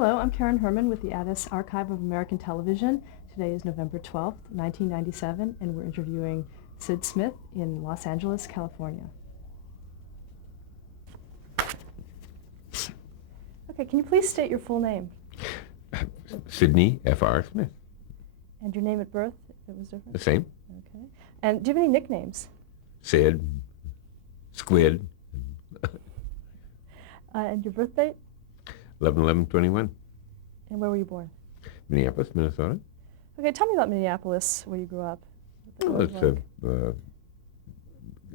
Hello, I'm Karen Herman with the Addis Archive of American Television. Today is November 12th, 1997, and we're interviewing Sid Smith in Los Angeles, California. Okay, can you please state your full name? Sidney F.R. Smith. And your name at birth, if it was different? The same. Okay. And do you have any nicknames? Sid, Squid, And your birth date? 11/11/21. And where were you born? Minneapolis, Minnesota. Okay, tell me about Minneapolis, where you grew up. Well, it's a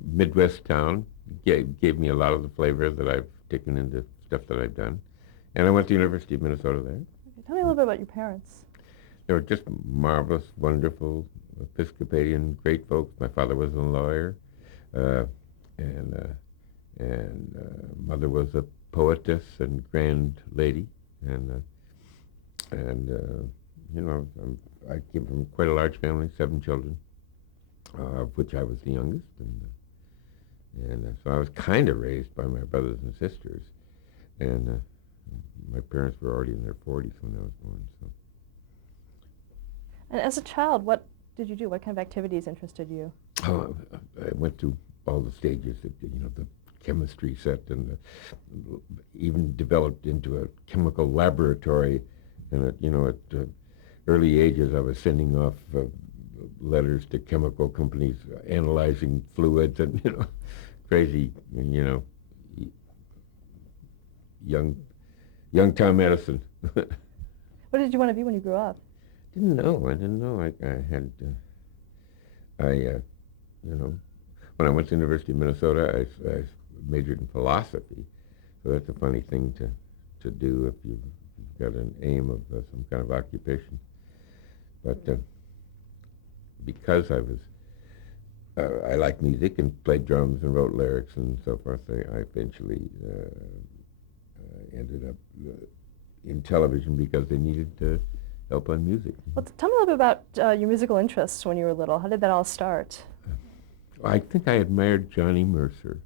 Midwest town. Gave me a lot of the flavor that I've taken into stuff that I've done. And I went to the University of Minnesota there. Okay, tell me a little bit about your parents. They were just marvelous, wonderful, Episcopalian, great folks. My father was a lawyer, and mother was a poetess and grand lady, and I came from quite a large family, 7 children, of which I was the youngest, and so I was kind of raised by my brothers and sisters, and my parents were already in their 40s when I was born. So. And as a child, what did you do? What kind of activities interested you? Oh, I went through all the stages, the chemistry set, and even developed into a chemical laboratory. And at early ages, I was sending off letters to chemical companies, analyzing fluids, and crazy, young Tom Edison. What did you want to be when you grew up? I didn't know. When I went to the University of Minnesota, I majored in philosophy. So that's a funny thing to do if you've got an aim of some kind of occupation. But because I liked music and played drums and wrote lyrics and so forth, I eventually ended up in television because they needed help on music. Well, tell me a little bit about your musical interests when you were little. How did that all start? I think I admired Johnny Mercer,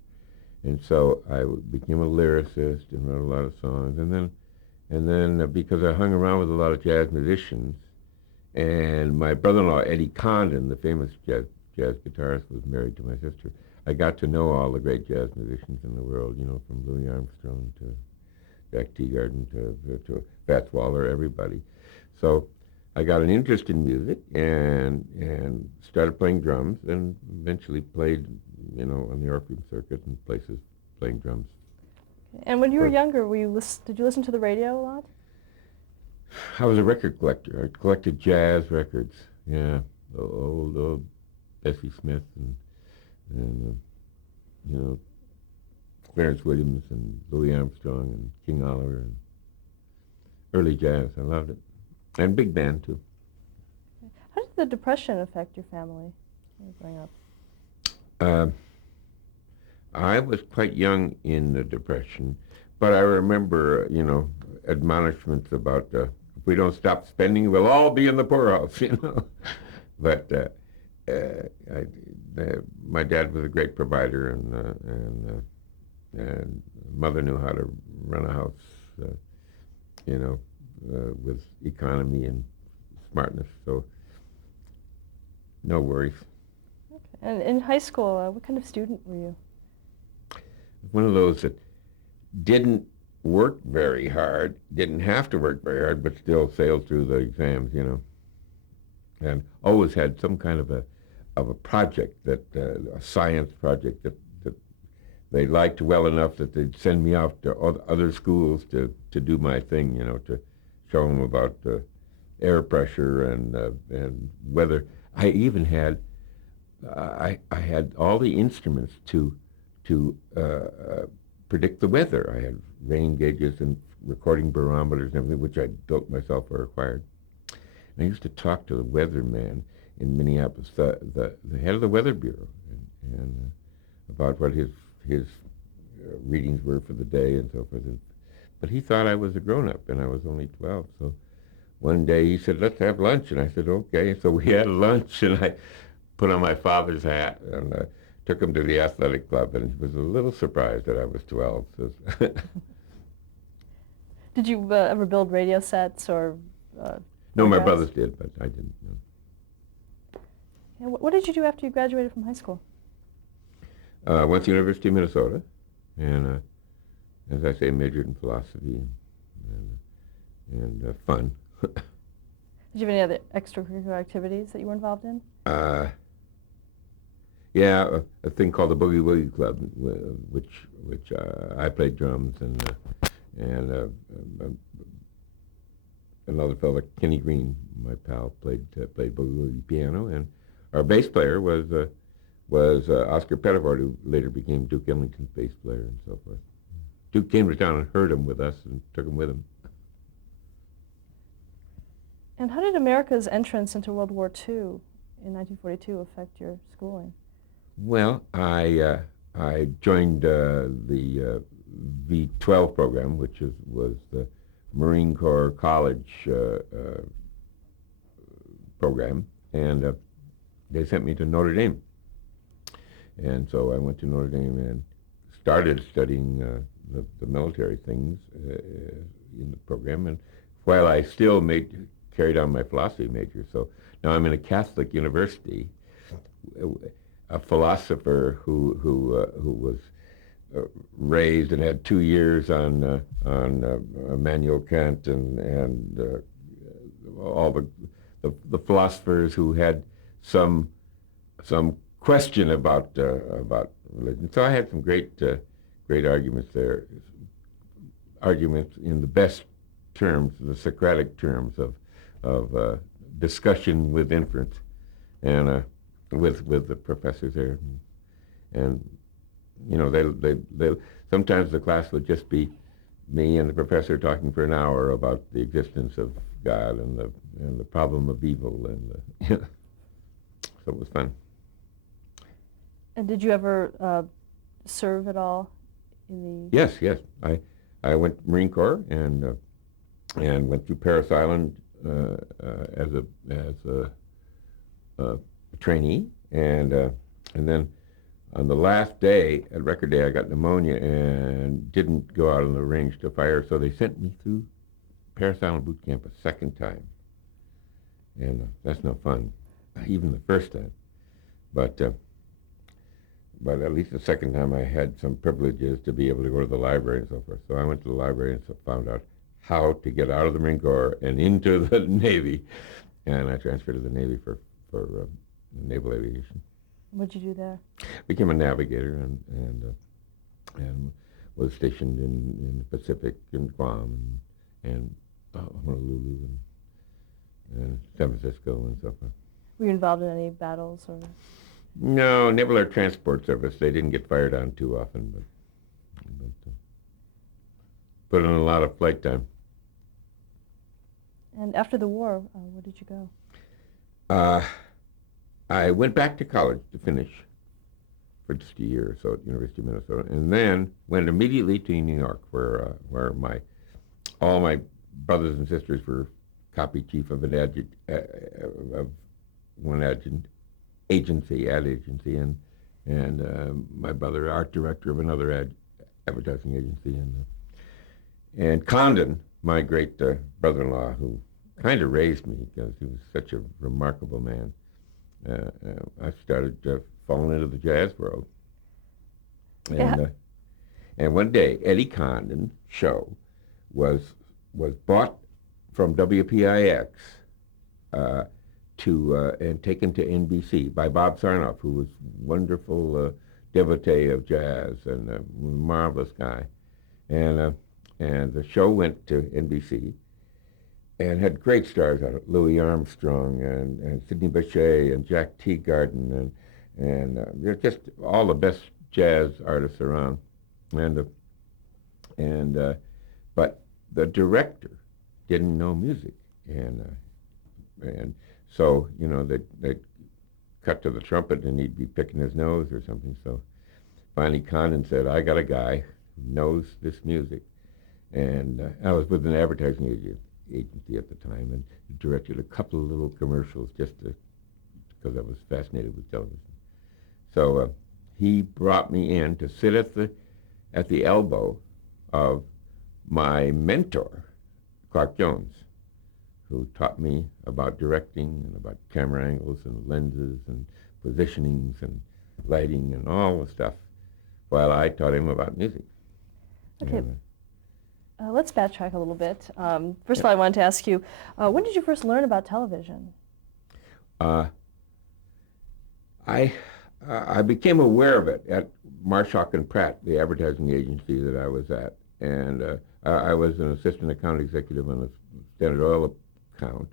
and so I became a lyricist and wrote a lot of songs. And then because I hung around with a lot of jazz musicians, and my brother-in-law Eddie Condon, the famous jazz guitarist, was married to my sister. I got to know all the great jazz musicians in the world, from Louis Armstrong to Jack Teagarden to Fats Waller, everybody. So I got an interest in music and started playing drums, and eventually played, on the Orpheum circuit and places playing drums. And when you were younger, did you listen to the radio a lot? I was a record collector. I collected jazz records. Yeah, old Bessie Smith and Clarence Williams and Louis Armstrong and King Oliver and early jazz. I loved it. And big band, too. How did the Depression affect your family growing up? I was quite young in the Depression, but I remember, admonishments about if we don't stop spending, we'll all be in the poorhouse, But my dad was a great provider, and mother knew how to run a house, with economy and smartness, so no worries. Okay. And in high school, what kind of student were you? One of those that didn't work very hard, didn't have to work very hard, but still sailed through the exams, and always had some kind of a project a science project that they liked well enough that they'd send me off to other schools to do my thing, to show them about air pressure and weather. I even had I had all the instruments to predict the weather. I had rain gauges and recording barometers and everything, which I built myself or acquired. And I used to talk to the weatherman in Minneapolis, the head of the Weather Bureau, and about what his readings were for the day and so forth. But he thought I was a grown-up, and I was only 12. So one day he said, "Let's have lunch." And I said, "Okay." So we had lunch, and I put on my father's hat and took him to the athletic club, and he was a little surprised that I was 12. So Did you ever build radio sets or No, my photographs? brothers did, but I didn't. No. Yeah, what did you do after you graduated from high school? Went to University of Minnesota, and as I say, majored in philosophy and fun. Did you have any other extracurricular activities that you were involved in? Uh, yeah, a thing called the Boogie Woogie Club, which I played drums and another fellow, Kenny Green, my pal, played Boogie Woogie piano, and our bass player was Oscar Pettiford, who later became Duke Ellington's bass player and so forth. Duke came to town and heard him with us and took him with him. And how did America's entrance into World War II in 1942 affect your schooling? Well, I joined the V-12 program, which was the Marine Corps College program, and they sent me to Notre Dame. And so I went to Notre Dame and started studying the military things in the program, and while I still carried on my philosophy major. So now I'm in a Catholic university. A philosopher who was raised and had 2 years on Immanuel Kant and all the philosophers who had some question about religion. So I had some great arguments there, arguments in the best terms, the Socratic terms of discussion with inference, and with the professors there, and you know they sometimes the class would just be me and the professor talking for an hour about the existence of God and the problem of evil, and so it was fun. And did you ever serve at all in the? Yes. I went Marine Corps and went through Parris Island as a trainee, and then on the last day at record day I got pneumonia and didn't go out on the range to fire, so they sent me through Parris Island boot camp a second time, and that's no fun, even the first time, but at least the second time I had some privileges to be able to go to the library and so forth. So I went to the library and found out how to get out of the Marine Corps and into the Navy, and I transferred to the Navy for naval aviation. What'd you do there? Became a navigator and was stationed in the Pacific, in Guam and Honolulu and San Francisco and so forth. Were you involved in any battles or? No, Naval Air Transport Service. They didn't get fired on too often, but put in a lot of flight time. And after the war, where did you go? I went back to college to finish for just a year or so at the University of Minnesota, and then went immediately to New York, where all my brothers and sisters were copy chief of of one agency, ad agency, and my brother art director of another advertising agency, and Condon, my great brother-in-law, who kind of raised me because he was such a remarkable man. I started falling into the jazz world, and one day Eddie Condon's show was bought from WPIX and taken to NBC by Bob Sarnoff, who was a wonderful devotee of jazz and a marvelous guy, and the show went to NBC. And had great stars on it, Louis Armstrong and Sidney Bechet and Jack Teagarden and they're just all the best jazz artists around. But the director didn't know music, and so they'd cut to the trumpet and he'd be picking his nose or something. So finally Condon said, "I got a guy who knows this music," and I was with an advertising agency at the time, and directed a couple of little commercials just because I was fascinated with television. So he brought me in to sit at the elbow of my mentor, Clark Jones, who taught me about directing and about camera angles and lenses and positionings and lighting and all the stuff, while I taught him about music. Okay. And, Let's backtrack a little bit. First of all, I wanted to ask you, when did you first learn about television? I became aware of it at Marshak and Pratt, the advertising agency that I was at, and I was an assistant account executive on the Standard Oil account,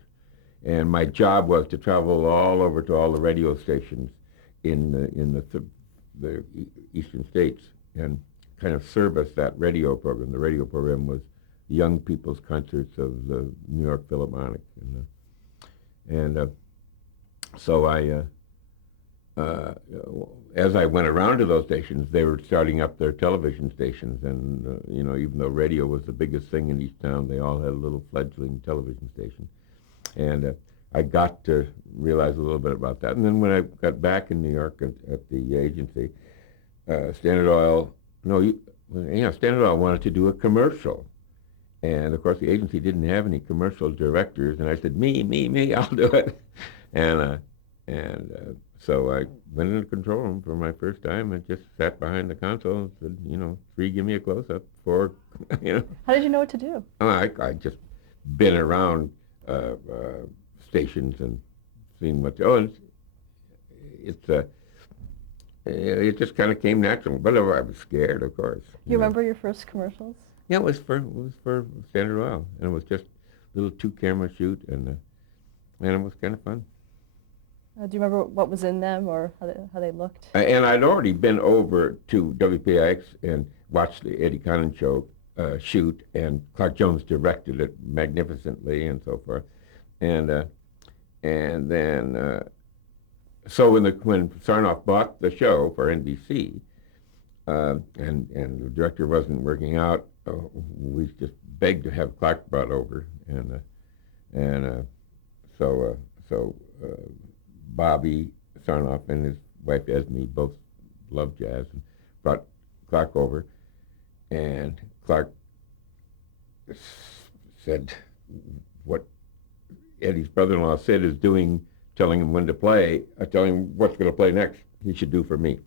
and my job was to travel all over to all the radio stations in the eastern states and kind of service that radio program. The radio program was young people's concerts of the New York Philharmonic, and so as I went around to those stations, they were starting up their television stations, and even though radio was the biggest thing in each town, they all had a little fledgling television station, and I got to realize a little bit about that. And then when I got back in New York at the agency, Standard Oil wanted to do a commercial, and of course the agency didn't have any commercial directors, and I said, me, I'll do it, and so I went in the control room for my first time and just sat behind the console and said, 3, give me a close-up, 4, How did you know what to do? I just been around stations and seen what, it just kind of came natural. But I was scared, of course. You remember your first commercials? Yeah, it was for Standard Oil, and it was just a little 2-camera shoot, and it was kind of fun. Do you remember what was in them or how they looked? And I'd already been over to WPIX and watched the Eddie Connon show shoot, and Clark Jones directed it magnificently and so forth. And then so when Sarnoff bought the show for NBC, and the director wasn't working out, we just begged to have Clark brought over, so Bobby Sarnoff and his wife Esme both loved jazz and brought Clark over, and Clark said what Eddie's brother-in-law Sid is doing, telling him when to play, telling him what's going to play next, he should do for me.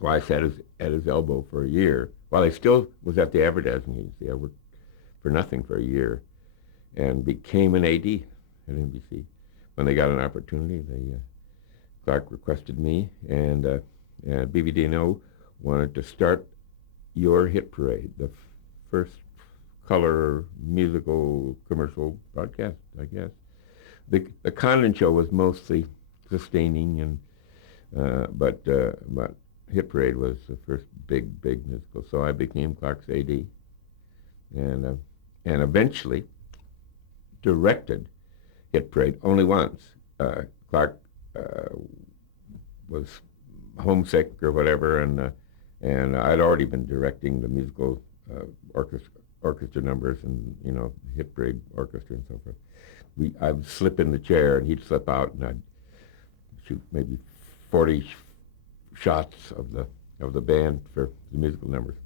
So I sat at his elbow for a year while I still was at the advertising agency. I worked for nothing for a year and became an AD at NBC. When they got an opportunity, Clark requested me, and BBD&O wanted to start Your Hit Parade, the first color musical commercial broadcast, I guess. The Condon show was mostly sustaining, and but Hit Parade was the first big musical. So I became Clark's AD, and eventually directed Hit Parade only once. Clark was homesick or whatever, and I'd already been directing the musical orchestra numbers and Hit Parade orchestra and so forth. I'd slip in the chair and he'd slip out, and I'd shoot maybe 40 shots of the band for the musical numbers,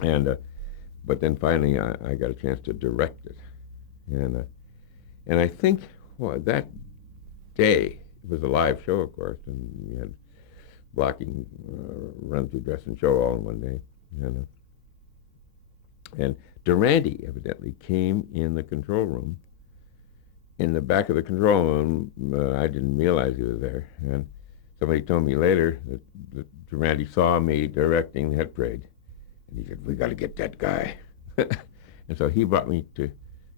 and but then finally I got a chance to direct it, and I think that day it was a live show, of course, and we had blocking run through dress and show all in one day, and Durante evidently came in the control room. In the back of the control room, I didn't realize he was there, and somebody told me later that Durante saw me directing the Hit Parade, and he said, "We got to get that guy," and so he brought me to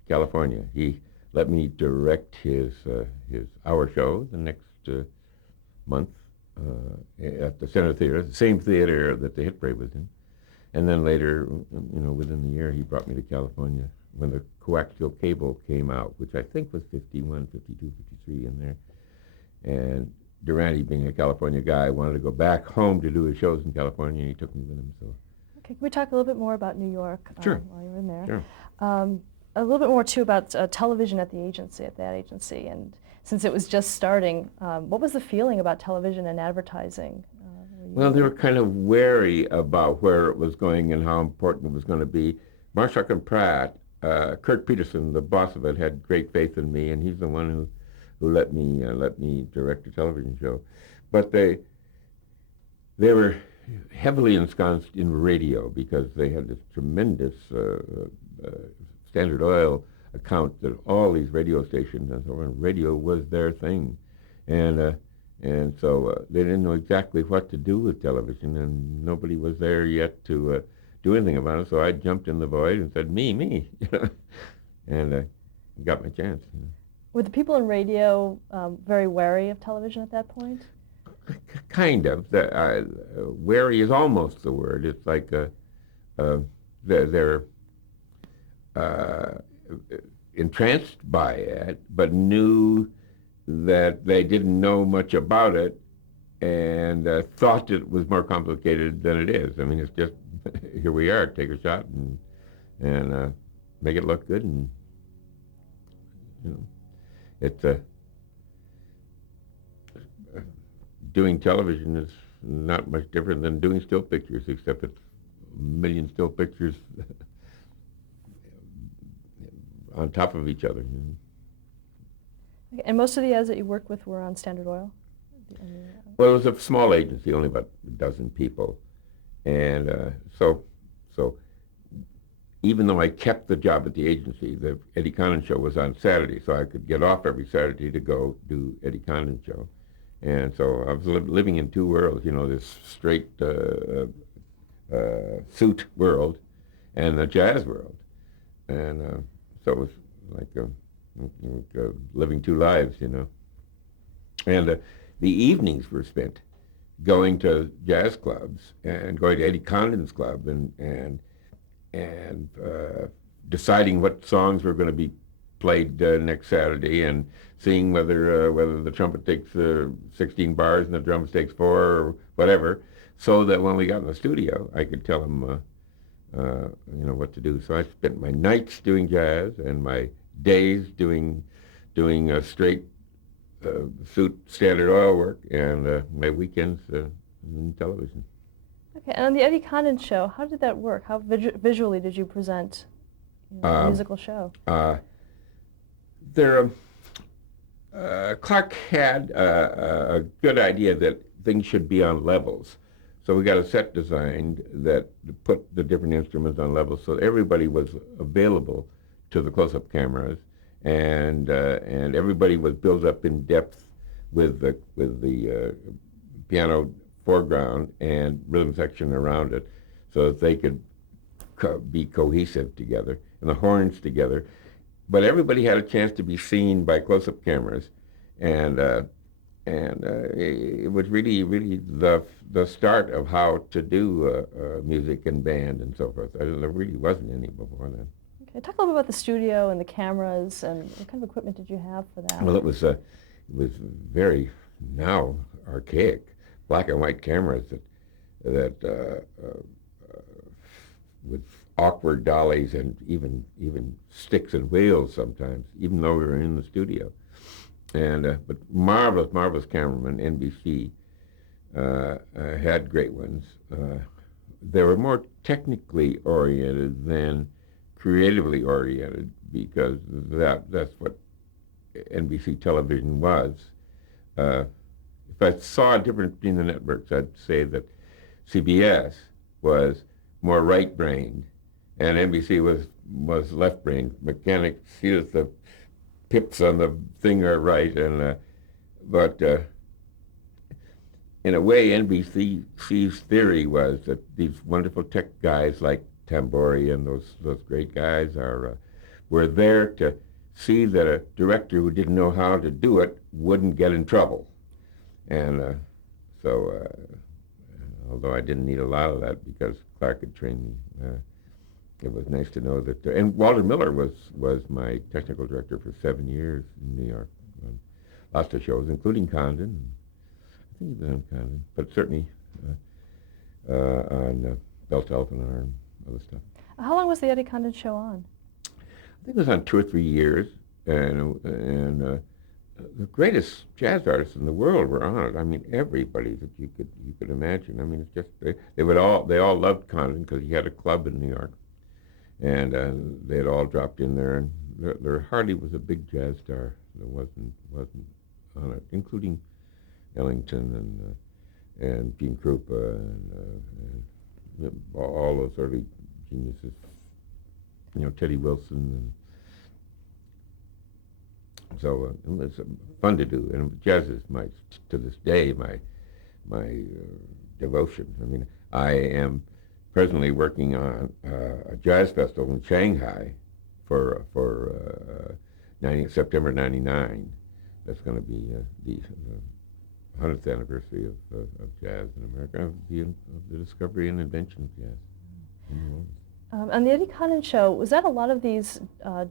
California. He let me direct his hour show the next month at the Center Theater, the same theater that the Hit Parade was in. And then later, within the year, he brought me to California when the coaxial cable came out, which I think was 51, 52, 53 in there. And Durante, being a California guy, wanted to go back home to do his shows in California, and he took me with him. So. Okay, can we talk a little bit more about New York Sure. While you were in there? Sure. A little bit more, too, about television at that agency. And since it was just starting, what was the feeling about television and advertising? Well, they were kind of wary about where it was going and how important it was going to be. Marshak and Pratt Kurt Peterson, the boss of it, had great faith in me, and he's the one who let me direct a television show. But they were heavily ensconced in radio because they had this tremendous Standard Oil account that all these radio stations and so on, radio was their thing, and so they didn't know exactly what to do with television, and nobody was there yet to do anything about it. So I jumped in the void and said, "Me," and got my chance. Were the people in radio very wary of television at that point? Kind of. Wary is almost the word. It's like they're entranced by it, but knew that they didn't know much about it, and thought it was more complicated than it is. I mean, it's just here we are. Take a shot and make it look good, and it's doing television is not much different than doing still pictures, except it's a million still pictures on top of each other. Okay. And most of the ads that you worked with were on Standard Oil? Well, it was a small agency, only about a dozen people. And so even though I kept the job at the agency, the Eddie Condon show was on Saturday, so I could get off every Saturday to go do Eddie Condon show. And so I was living in two worlds, this straight suit world and the jazz world. And so it was like living two lives, And the evenings were spent going to jazz clubs and going to Eddie Condon's club and deciding what songs were going to be played next Saturday, and seeing whether the trumpet takes 16 bars and the drums takes 4 or whatever, so that when we got in the studio, I could tell them, what to do. So I spent my nights doing jazz and my days doing straight suit Standard Oil work, and my weekends in television. Okay, and on the Eddie Condon show, how did that work? How visually did you present the musical show? Clark had a good idea that things should be on levels. So we got a set designed that put the different instruments on levels so everybody was available to the close-up cameras, and everybody was built up in depth with the piano foreground and rhythm section around it, so that they could be cohesive together, and the horns together. But everybody had a chance to be seen by close-up cameras, and it was really the start of how to do music and band and so forth. There really wasn't any before then. Okay, talk a little bit about the studio and the cameras, and what kind of equipment did you have for that? Well, it was very now archaic black and white cameras that with awkward dollies and even sticks and wheels sometimes, even though we were in the studio. And but marvelous cameramen. NBC had great ones. They were more technically oriented than creatively oriented, because that's what NBC television was. If I saw a difference between the networks, I'd say that CBS was more right-brained, and NBC was left-brained. Mechanics see that the pips on the thing are right, and but in a way, NBC's theory was that these wonderful tech guys like Tambori and those great guys were there to see that a director who didn't know how to do it wouldn't get in trouble. And so, although I didn't need a lot of that because Clark had trained me, it was nice to know that. And Walter Miller was my technical director for 7 years in New York on lots of shows, including Condon. I think he's been on Condon, but certainly on Bell Telephone and other stuff. How long was the Eddie Condon show on? I think it was on 2 or 3 years, and the greatest jazz artists in the world were on it. I mean, everybody that you could imagine. I mean, it's just they all loved Condon because he had a club in New York, and they had all dropped in there, and there hardly was a big jazz star that wasn't on it, including Ellington and Gene Krupa and all those early geniuses, Teddy Wilson, and so it was fun to do. And jazz is to this day, my devotion. I mean, I am presently working on a jazz festival in Shanghai for September '99. That's going to be the 100th anniversary of jazz in America, of the discovery and invention of jazz in New Orleans. On the Eddie Condon Show, was that a lot of these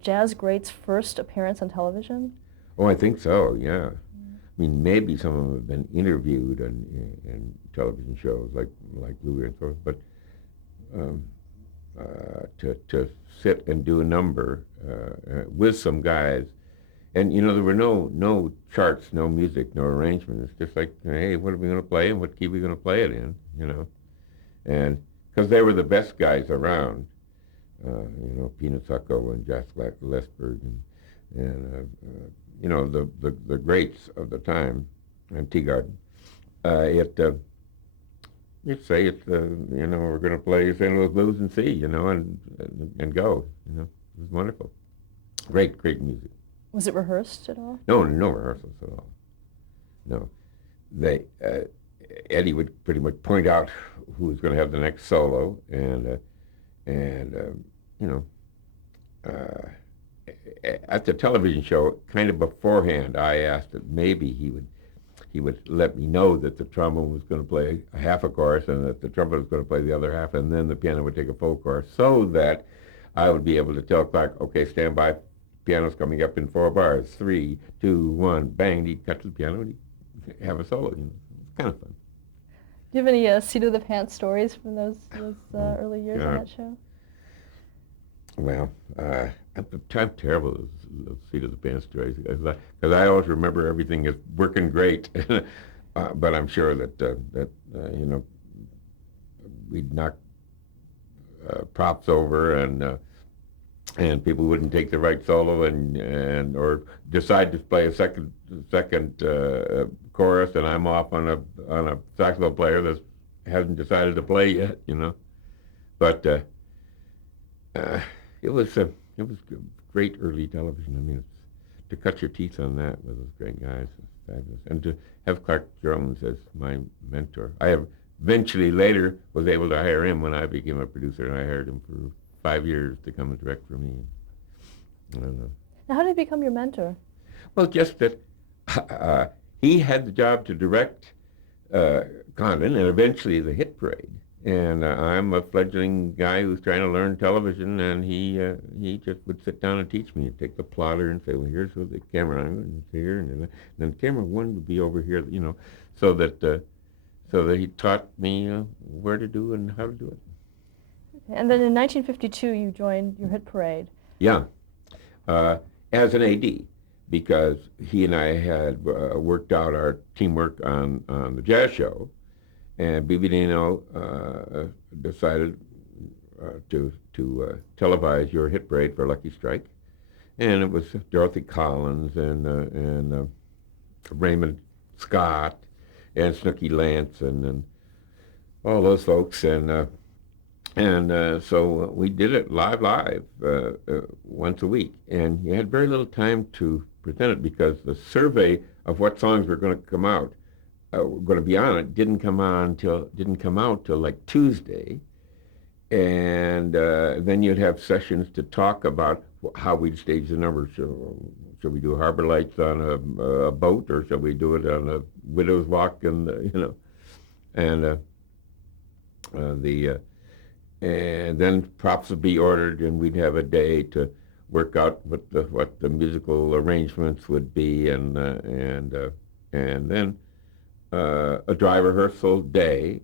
jazz greats' first appearance on television? Oh, I think so, yeah. I mean, maybe some of them have been interviewed in television shows like Louis and so forth, but to sit and do a number with some guys, and there were no charts, no music, no arrangement. It's just like, hey, what are we going to play and what key are we going to play it in, and because they were the best guys around, Peanut Sucko and Jack Lesberg and the greats of the time, and Teagarden. You'd say we're going to play St. Louis Blues in C, and go, It was wonderful. Great music. Was it rehearsed at all? No rehearsals at all. No. Eddie would pretty much point out who was going to have the next solo, and at the television show, kind of beforehand, I asked that maybe he would let me know that the trombone was going to play a half a chorus and that the trumpet was going to play the other half, and then the piano would take a full chorus, so that I would be able to tell Clark, okay, stand by, piano's coming up in 4 bars, 3, 2, 1, bang, and he'd cut to the piano and he'd have a solo. It's kind of fun. Do you have any seat of the pants stories from those early years on that show? Well, I'm terrible at those seat of the pants stories because I always remember everything is working great, but I'm sure that we'd knock props over and people wouldn't take the right solo and or decide to play a second chorus, and I'm off on a saxophone player that hasn't decided to play yet, But it was great early television. I mean, to cut your teeth on that with those great guys was fabulous, and to have Clark Jones as my mentor. I eventually later was able to hire him when I became a producer, and I hired him for 5 years to come and direct for me. I don't know. Now, how did he become your mentor? Well, just that he had the job to direct Condon and eventually the Hit Parade. And I'm a fledgling guy who's trying to learn television, and he just would sit down and teach me. He'd take the plotter and say, well, here's where the camera is here, and then camera 1 would be over here, so that he taught me where to do and how to do it. Okay. And then in 1952, you joined your Hit Parade. Yeah, as an AD, because he and I had worked out our teamwork on the jazz show. And B.B. Dino decided to televise your Hit Parade for Lucky Strike, and it was Dorothy Collins and Raymond Scott and Snooky Lance and all those folks, and so we did it live once a week, and you had very little time to present it because the survey of what songs were going to come out. Going to be on it didn't come out till like Tuesday, and then you'd have sessions to talk about how we'd stage the numbers. Should we do Harbor Lights on a boat, or shall we do it on a Widow's Walk, and and then props would be ordered, and we'd have a day to work out what the musical arrangements would be, and then. A dry rehearsal day,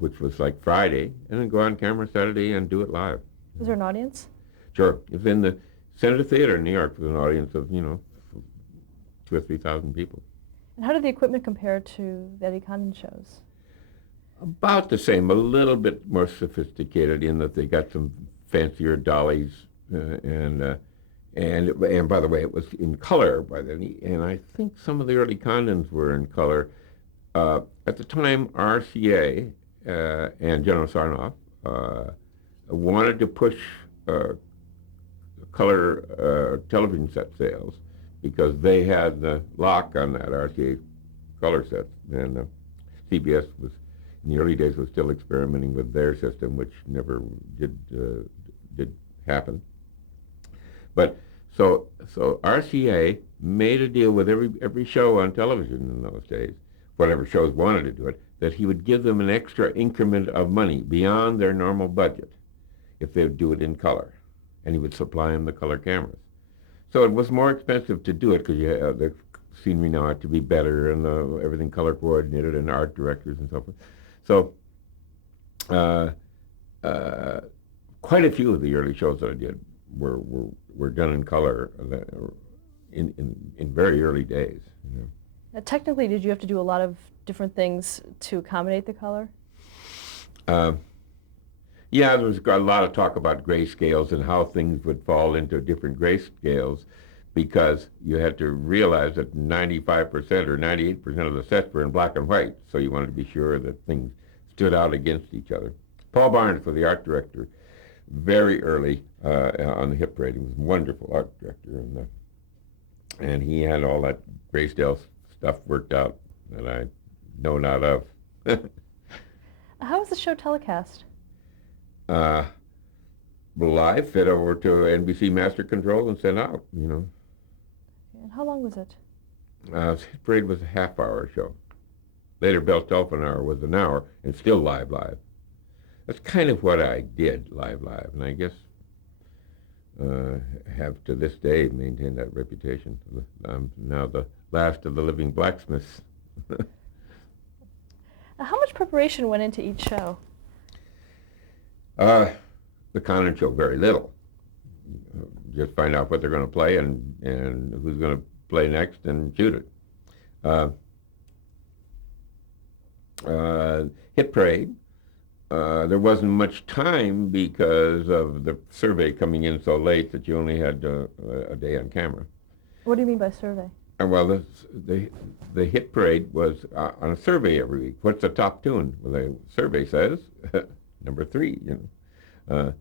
which was like Friday, and then go on camera Saturday and do it live. Was there an audience? Sure. It was in the Senator Theater in New York with an audience of, 2,000 or 3,000 people. And how did the equipment compare to the Eddie Condon shows? About the same, a little bit more sophisticated in that they got some fancier dollies, and by the way, it was in color by then, and I think some of the early Condons were in color. At the time, RCA and General Sarnoff wanted to push color television set sales because they had the lock on that RCA color set, and CBS was in the early days was still experimenting with their system, which never did happen. But so RCA made a deal with every show on television in those days, whatever shows wanted to do it, that he would give them an extra increment of money beyond their normal budget if they would do it in color, and he would supply them the color cameras. So it was more expensive to do it because the scenery now had to be better and everything color coordinated and art directors and so forth. So quite a few of the early shows that I did were done in color in very early days. You know. Now, technically, did you have to do a lot of different things to accommodate the color? Yeah, there was a lot of talk about grayscales and how things would fall into different grayscales because you had to realize that 95% or 98% of the sets were in black and white, so you wanted to be sure that things stood out against each other. Paul Barnes was the art director very early on the Hit Parade. He was a wonderful art director, and he had all that grayscale stuff worked out that I know not of. How was the show telecast? Live, fed over to NBC Master Control and sent out, you know. And how long was it? Hit Parade was a half-hour show. Later, Bell's Telephone Hour was an hour, and still live. That's kind of what I did, live, and I guess have to this day maintained that reputation. I'm now the last of the living blacksmiths. How much preparation went into each show? The Condon show, very little. Just find out what they're going to play and who's going to play next and shoot it. Hit Parade, there wasn't much time because of the survey coming in so late that you only had a day on camera. What do you mean by survey? Well, the Hit Parade was on a survey every week. What's the top tune? Well, the survey says number 3, you know.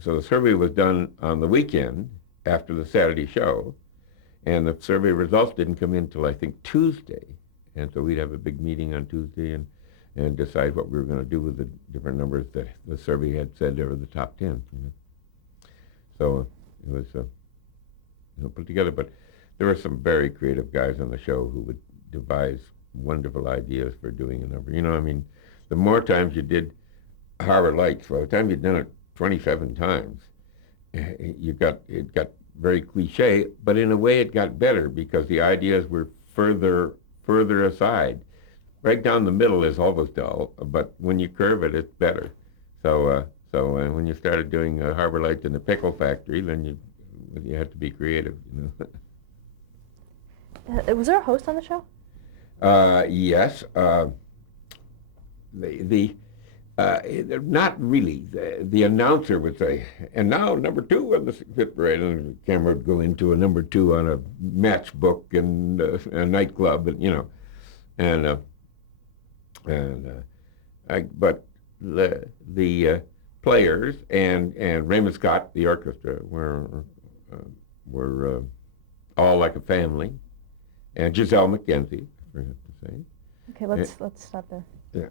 So the survey was done on the weekend after the Saturday show, and the survey results didn't come in till I think Tuesday. And so we'd have a big meeting on Tuesday and decide what we were going to do with the different numbers that the survey had said they were the top 10. You know. So it was put together, but there were some very creative guys on the show who would devise wonderful ideas for doing a number. You know, I mean, the more times you did Harbor Lights, by the time you'd done it 27 times, it got very cliche, but in a way it got better because the ideas were further aside. Right down the middle is always dull, but when you curve it, it's better. So when you started doing Harbor Lights in the Pickle Factory, then you had to be creative. You know. Was there a host on the show? Yes. Not really. The announcer would say, and now number 2 on the Hit Parade, and the camera would go into a number 2 on a matchbook and a nightclub, and you know, but the players and Raymond Scott, the orchestra, were all like a family, and Giselle McKenzie, I forgot to say. Okay, let's stop there. Yeah.